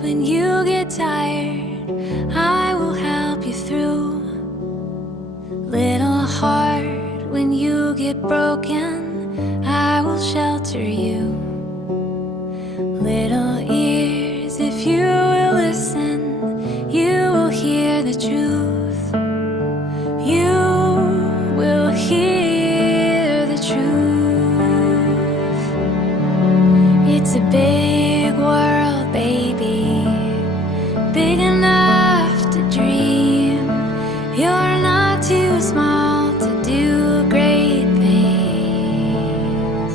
when you get tired, I will help you through. Little heart, when you get broken, I will shelter you. Little ears, if you will listen, you will hear the truth. You will hear the truth. It's a big world, baby, big enough to dream. You're not too small to do great things.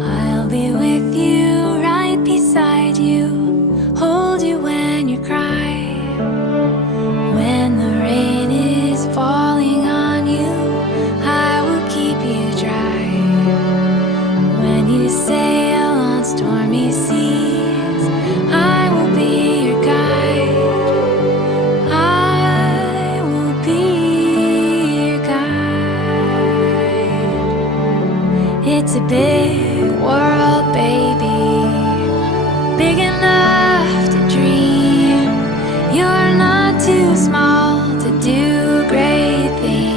I'll be with you, right beside you, hold you when you cry. When the rain is falling on you, I will keep you dry. When you sail on stormy seas, I will be your guide. I will be your guide. It's a big world, baby, big enough to dream. You're not too small to do great things.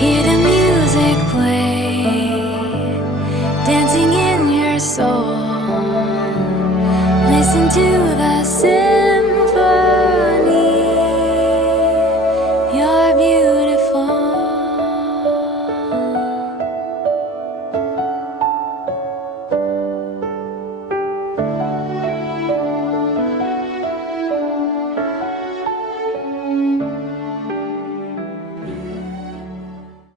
Hear the music play, dancing in your soul. Listen to the